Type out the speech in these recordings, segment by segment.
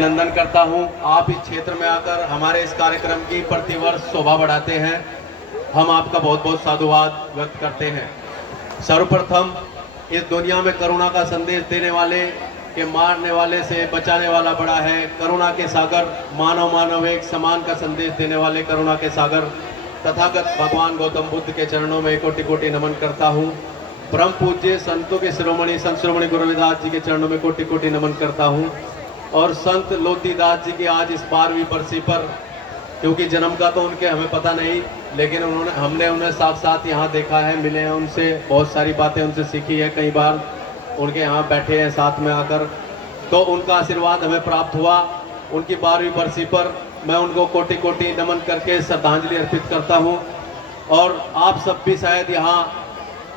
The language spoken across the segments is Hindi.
अभिनंदन करता हूं। आप इस क्षेत्र में आकर हमारे इस कार्यक्रम की प्रतिवर्ष शोभा बढ़ाते हैं। हम आपका बहुत बहुत साधुवाद व्यक्त करते हैं। सर्वप्रथम इस दुनिया में करुणा का संदेश देने वाले के मारने वाले से बचाने वाला बड़ा है। करुणा के सागर, मानव मानव एक समान का संदेश देने वाले करुणा के सागर तथागत भगवान गौतम बुद्ध के चरणों में कोटि कोटि नमन करता हूँ। परम पूज्य संतों के शिरोमणि संत शिरोमणि गुरु रविदास जी के चरणों में कोटि कोटि नमन करता हूँ। और संत लोतीदास जी की आज इस 12वीं बरसी पर, क्योंकि जन्म का तो उनके हमें पता नहीं, लेकिन हमने उन्हें साथ साथ यहाँ देखा है, मिले हैं उनसे, बहुत सारी बातें उनसे सीखी है। कई बार उनके यहाँ बैठे हैं साथ में आकर, तो उनका आशीर्वाद हमें प्राप्त हुआ। उनकी 12वीं बरसी पर मैं उनको कोटि कोटि नमन करके श्रद्धांजलि अर्पित करता हूँ। और आप सब भी शायद यहाँ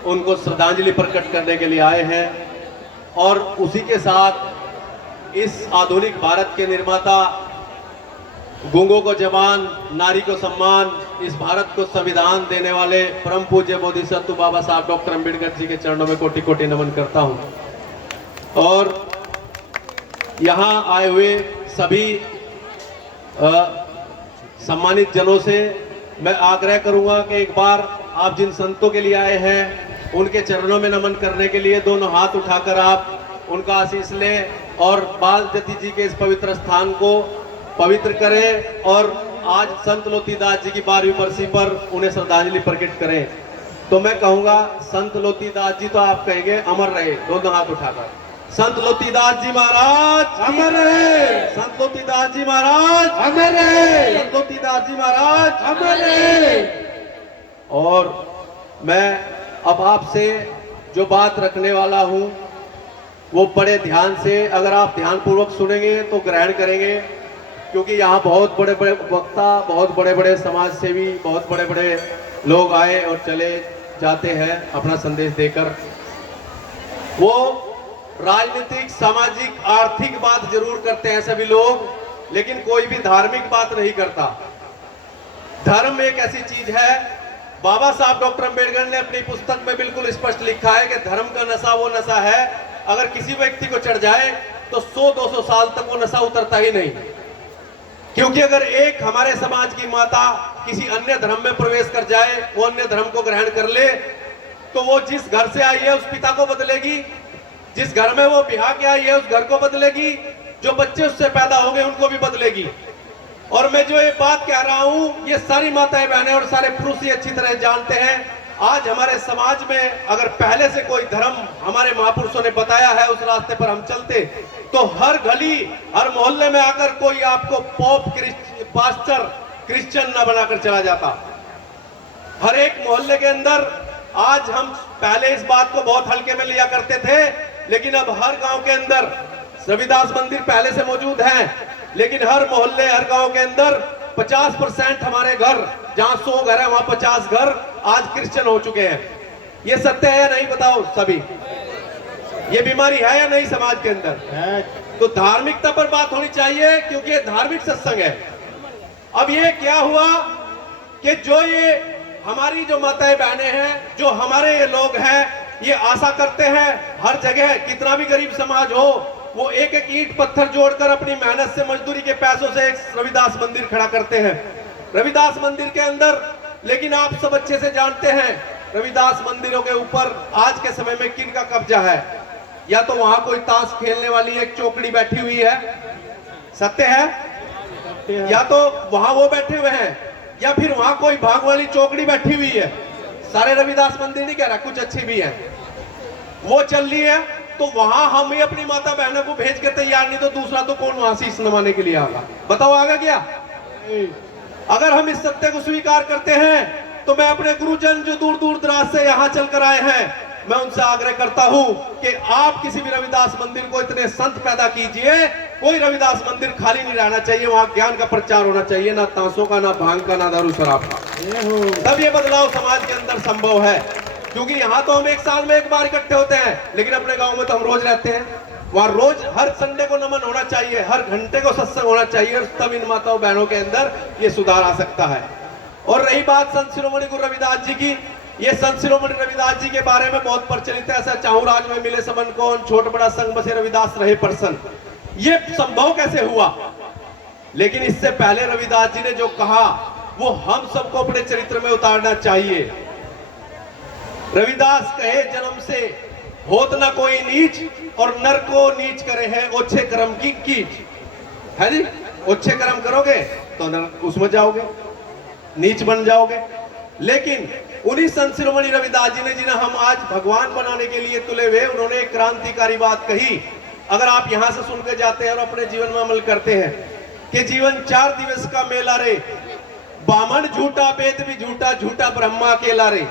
उनको श्रद्धांजलि प्रकट करने के लिए आए हैं। और उसी के साथ इस आधुनिक भारत के निर्माता, गूंगों को जबान, नारी को सम्मान, इस भारत को संविधान देने वाले परम पूज्य बोधिसत्व बाबा साहब डॉक्टर अम्बेडकर जी के चरणों में कोटि कोटि नमन करता हूं। और यहाँ आए हुए सभी सम्मानित जनों से मैं आग्रह करूंगा कि एक बार आप जिन संतों के लिए आए हैं उनके चरणों में नमन करने के लिए दोनों हाथ उठाकर आप उनका आशीष लें और बाल जति जी के इस पवित्र स्थान को पवित्र करें। और आज संत लोतीदास जी की 12वीं बरसी पर उन्हें श्रद्धांजलि प्रकट करें। तो मैं कहूंगा, संत लोतीदास जी तो आप कहेंगे अमर रहे, दोनों हाथ उठाकर। संत लोतीदास जी महाराज अमर रहे, संत लोतीदास जी महाराज अमर रहे, संत लोतीदास जी महाराज अमर रहे। और मैं अब आपसे जो बात रखने वाला हूं वो बड़े ध्यान से, अगर आप ध्यानपूर्वक सुनेंगे तो ग्रहण करेंगे, क्योंकि यहाँ बहुत बड़े बड़े वक्ता, बहुत बड़े बड़े समाज सेवी, बहुत बड़े बड़े लोग आए और चले जाते हैं अपना संदेश देकर। वो राजनीतिक, सामाजिक, आर्थिक बात जरूर करते हैं सभी लोग, लेकिन कोई भी धार्मिक बात नहीं करता। धर्म एक ऐसी चीज है, बाबा साहब डॉक्टर अम्बेडकर ने अपनी पुस्तक में बिल्कुल स्पष्ट लिखा है कि धर्म का नशा वो नशा है, अगर किसी व्यक्ति को चढ़ जाए तो 100-200 साल तक वो नशा उतरता ही नहीं। क्योंकि अगर एक हमारे समाज की माता किसी अन्य धर्म में प्रवेश कर जाए, वो अन्य धर्म को ग्रहण कर ले, तो वो जिस घर से आई है उस पिता को बदलेगी, जिस घर में वो ब्याह के आई है उस घर को बदलेगी, जो बच्चे उससे पैदा हो गए उनको भी बदलेगी। और मैं जो ये बात कह रहा हूं, ये सारी माताएं बहनें और सारे पुरुष ये अच्छी तरह जानते हैं। आज हमारे समाज में अगर पहले से कोई धर्म हमारे महापुरुषों ने बताया है, उस रास्ते पर हम चलते, तो हर गली, हर मोहल्ले में आकर कोई आपको पोप, पास्टर, क्रिश्चियन न बनाकर चला जाता। हर एक मोहल्ले के अंदर आज हम पहले इस बात को बहुत हल्के में लिया करते थे, लेकिन अब हर गांव के अंदर रविदास मंदिर पहले से मौजूद हैं, लेकिन हर मोहल्ले, हर गांव के अंदर 50% हमारे घर, जहां 100 घर है वहां 50 घर आज क्रिश्चियन हो चुके हैं। ये सत्य है या नहीं, बताओ सभी? ये बीमारी है या नहीं समाज के अंदर? तो धार्मिकता पर बात होनी चाहिए, क्योंकि ये धार्मिक सत्संग है। अब ये क्या हुआ कि जो ये हमारी जो माताएं बहनें हैं, जो हमारे ये लोग हैं, ये आशा करते हैं हर जगह, कितना भी गरीब समाज हो, वो एक एक ईंट पत्थर जोड़कर अपनी मेहनत से, मजदूरी के पैसों से एक रविदास मंदिर खड़ा करते हैं। रविदास मंदिर के अंदर, लेकिन आप सब अच्छे से जानते हैं, रविदास मंदिरों के ऊपर आज के समय में किन का कब्जा है? या तो वहां कोई ताश खेलने वाली एक चौकड़ी बैठी हुई है, सत्य है, या तो वहां वो बैठे हुए हैं, या फिर वहां कोई भाग वाली चौकड़ी बैठी हुई है। सारे रविदास मंदिर नहीं कह रहा, कुछ अच्छी भी है, वो चल रही है। तो वहां हम ही अपनी माता बहनों को भेज के तैयार नहीं, तो दूसरा तो कौन वहां शीश नवाने के लिए आगा? बताओ आगा क्या? अगर हम इस सत्य को स्वीकार करते हैं, तो मैं अपने गुरुजन जो दूर दूर दराज से यहाँ चलकर आए हैं, मैं उनसे आग्रह करता हूं कि आप किसी भी रविदास मंदिर को इतने संत पैदा कीजिए। कोई रविदास मंदिर खाली नहीं रहना चाहिए, वहां ज्ञान का प्रचार होना चाहिए, ना ताशों का, ना भांग का, ना दारू शराब का। तब ये बदलाव समाज के अंदर संभव है। क्योंकि यहाँ तो हम एक साल में एक बार इकट्ठे होते हैं, लेकिन अपने गांव में तो हम रोज रहते हैं। वहां रोज हर संडे को नमन होना चाहिए, हर घंटे को सत्संग होना चाहिए, तब इन माताओं बहनों के अंदर ये सुधार आ सकता है। और रही बात संत शिरोमणि गुरु रविदास जी की, ये संत शिरोमणि रविदास जी के बारे में बहुत प्रचलित है। ऐसा चाहूराज में मिले सबन को, छोट बड़ा संग बसे रविदास रहे प्रसन्न। ये संभव कैसे हुआ? लेकिन इससे पहले रविदास जी ने जो कहा वो हम सबको अपने चरित्र में उतारना चाहिए। रविदास कहे जन्म से होत न कोई नीच और नर को नीच करे है ओछे कर्म की कीच। है जी, ओछे कर्म करोगे तो उसमें जाओगे, नीच बन जाओगे। लेकिन उन्हीं संत शिरोमणि रविदास जी ने, जिन्हें हम आज भगवान बनाने के लिए तुले हुए, उन्होंने एक क्रांतिकारी बात कही। अगर आप यहां से सुन के जाते हैं और अपने जीवन में अमल करते हैं कि जीवन 4 दिवस का मेला रे, बामन झूठा वेद भी झूठा, झूठा ब्रह्मा अकेला रे।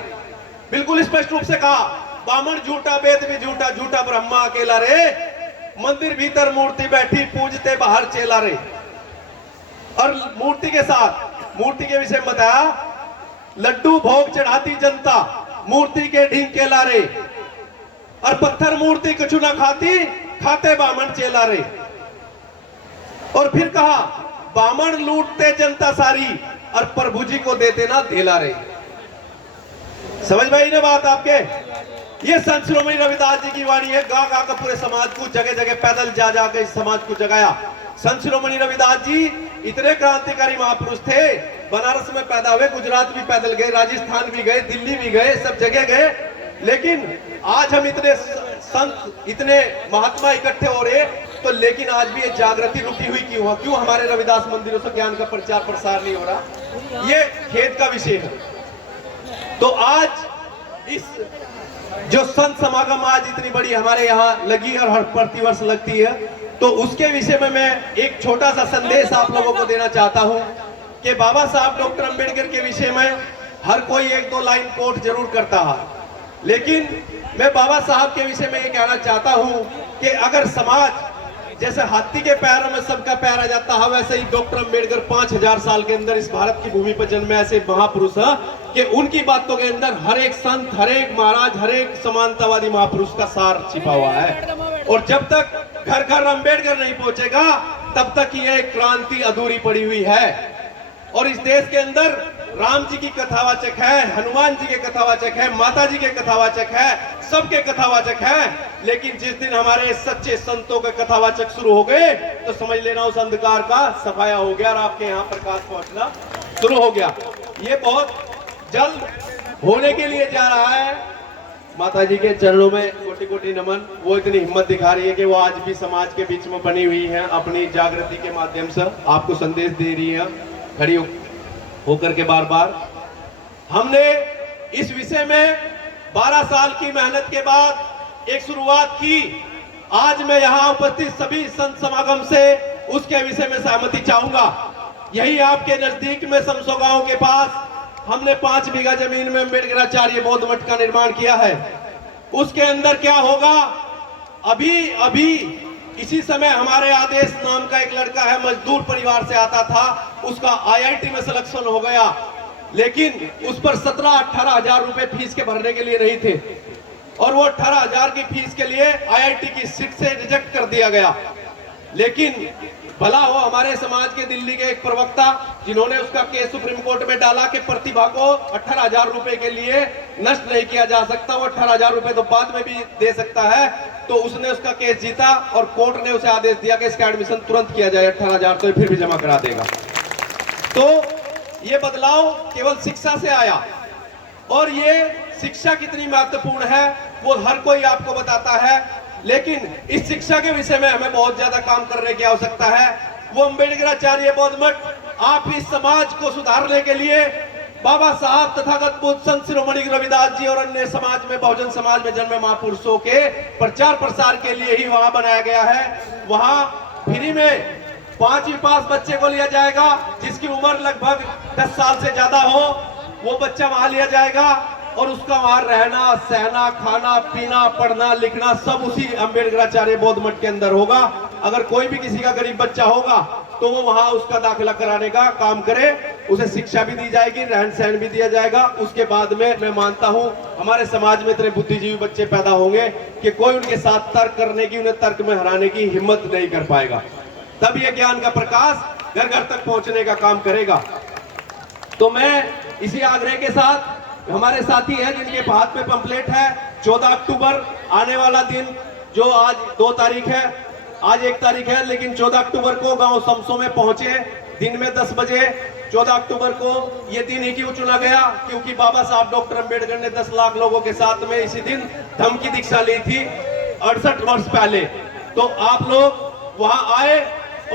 बिल्कुल स्पष्ट रूप से कहा, बामन झूठा वेद भी झूठा, झूठा ब्रह्मा अकेला रे। मंदिर भीतर मूर्ति बैठी, पूजते बाहर चेला रे। और मूर्ति के साथ, मूर्ति के विषय में बताया, लड्डू भोग चढ़ाती जनता, मूर्ति के ढींग के लारे। और पत्थर मूर्ति कुछ ना खाती, खाते बामन चेला रे। और फिर कहा, बामन लूटते जनता सारी और प्रभु जी को देते ना धेला रे। समझ में आई ना बात आपके? ये संत शिरोमणि रविदास जी की वाणी है। गा गा कर पूरे समाज को, जगह जगह पैदल जा जाकर इस समाज को जगाया। संत शिरोमणि रविदास जी इतने क्रांतिकारी महापुरुष थे, बनारस में पैदा हुए, गुजरात भी पैदल गए, राजस्थान भी गए, दिल्ली भी गए, सब जगह गए। लेकिन आज हम इतने संत, इतने महात्मा इकट्ठे हो रहे, तो लेकिन आज भी ये जागृति रुकी हुई क्यों? क्यों हमारे रविदास मंदिरों से ज्ञान का प्रचार प्रसार नहीं हो रहा? ये खेद का विषय है। तो आज इस जो संत समागम आज इतनी बड़ी हमारे यहाँ लगी और हर प्रतिवर्ष लगती है, तो उसके विषय में मैं एक छोटा सा संदेश आप लोगों को देना चाहता हूं कि बाबा साहब डॉक्टर अंबेडकर के विषय में हर कोई 1-2 लाइन कोट जरूर करता है, लेकिन मैं बाबा साहब के विषय में ये कहना चाहता हूं कि अगर समाज जैसे हाथी के पैरों में सबका पैर आ जाता है, वैसे ही डॉक्टर अंबेडकर 5000 साल के अंदर इस भारत की भूमि पर जन्मे ऐसे महापुरुष है कि उनकी बातों के अंदर हर एक संत, हर एक महाराज, हर एक समानतावादी महापुरुष का सार छिपा हुआ है। और जब तक घर घर अंबेडकर नहीं पहुंचेगा, तब तक ये क्रांति अधूरी पड़ी हुई है। और इस देश के अंदर राम जी की कथावाचक है, हनुमान जी के कथावाचक है, माता जी के कथावाचक है, सबके कथावाचक है। लेकिन जिस दिन हमारे सच्चे संतों के कथावाचक शुरू हो गए, तो समझ लेना उस अंधकार का सफाया हो गया और आपके यहाँ प्रकाश पहुंचना शुरू हो गया। ये बहुत जल्द होने के लिए जा रहा है। माता जी के चरणों में कोटि कोटि नमन। वो इतनी हिम्मत दिखा रही है कि वो आज भी समाज के बीच में बनी हुई है, अपनी जागृति के माध्यम से आपको संदेश दे रही है, खड़ी होकर के बार बार। हमने इस विषय में 12 साल की मेहनत के बाद एक शुरुआत की। आज मैं यहाँ उपस्थित सभी संत समागम से उसके विषय में सहमति चाहूंगा। यही आपके नजदीक में समसो गांव के पास हमने 5 बीघा जमीन में अम्बेडकराचार्य बौद्ध मठ का निर्माण किया है। उसके अंदर क्या होगा, अभी इसी समय हमारे आदेश नाम का एक लड़का है, मजदूर परिवार से आता था, उसका IIT में सिलेक्शन हो गया, लेकिन उस पर 17-18 हजार रुपए फीस के भरने के लिए नहीं थे, और वो 18 हजार की फीस के लिए IIT की सीट से रिजेक्ट कर दिया गया। लेकिन भला हो हमारे समाज के दिल्ली के एक प्रवक्ता, जिन्होंने उसका केस सुप्रीम कोर्ट में डाला कि प्रतिभा को 18 हजार रुपए के लिए नष्ट नहीं किया जा सकता, वो 18 हजार रुपए तो बाद में भी दे सकता है। तो उसने उसका केस जीता और कोर्ट ने उसे आदेश दिया कि इसका एडमिशन तुरंत किया जाए, 18 हजार तो फिर भी जमा करा देगा। तो ये बदलाव केवल शिक्षा से आया, और ये शिक्षा कितनी महत्वपूर्ण है वो हर कोई आपको बताता है। लेकिन इस शिक्षा के विषय में हमें बहुत ज्यादा काम करने की आवश्यकता है। वो अम्बेडकराचार्य बौद्ध मठ आप इस समाज को सुधारने के लिए बाबा साहब तथागत बुद्ध संत शिरोमणि रविदास जी और अन्य समाज में, बहुजन समाज में जन्मे महापुरुषों के प्रचार प्रसार के लिए ही वहां बनाया गया है। वहां फ्री में 5वीं पास बच्चे को लिया जाएगा, जिसकी उम्र लगभग 10 साल से ज्यादा हो, वो बच्चा वहां लिया जाएगा और उसका वहां रहना, सहना, खाना, पीना, पढ़ना, लिखना सब उसी अम्बेडकराचार्य बौद्ध मठ के अंदर होगा। अगर कोई भी किसी का गरीब बच्चा होगा तो वो वहां उसका दाखिला कराने का काम करे, उसे शिक्षा भी दी जाएगी, रहन सहन भी दिया जाएगा। उसके बाद में मैं मानता हूं हमारे समाज में इतने बुद्धिजीवी बच्चे पैदा होंगे कि कोई उनके साथ तर्क करने की, उन्हें तर्क में हराने की हिम्मत नहीं कर पाएगा। तब ये ज्ञान का प्रकाश घर घर तक पहुंचने का काम करेगा। तो मैं इसी आग्रह के साथ, हमारे साथी हैं जिनके हाथ में पंपलेट है, 14 अक्टूबर आने वाला दिन, जो आज 2 तारीख है, आज 1 तारीख है, लेकिन 14 अक्टूबर को गांव समसो में पहुंचे दिन में 10 बजे। 14 अक्टूबर को ये दिन ही क्यों चुना गया? क्योंकि बाबा साहब डॉक्टर अंबेडकर ने 10 लाख लोगों के साथ में इसी दिन धम्म की दीक्षा ली थी 68 वर्ष पहले। तो आप लोग वहां आए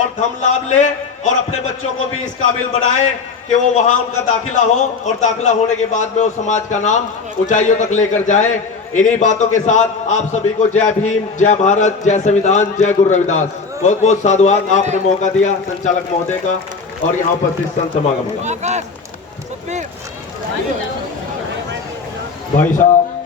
और धम्म लाभ ले और अपने बच्चों को भी इस काबिल बनाएं कि वो वहां उनका दाखिला हो और दाखिला होने के बाद में वो समाज का नाम ऊंचाइयों तक लेकर जाए। इन्हीं बातों के साथ आप सभी को जय भीम, जय भारत, जय संविधान, जय गुरु रविदास। बहुत बहुत साधुवाद, आपने मौका दिया संचालक महोदय का और यहाँ उपस्थित संत समागम का। भाई साहब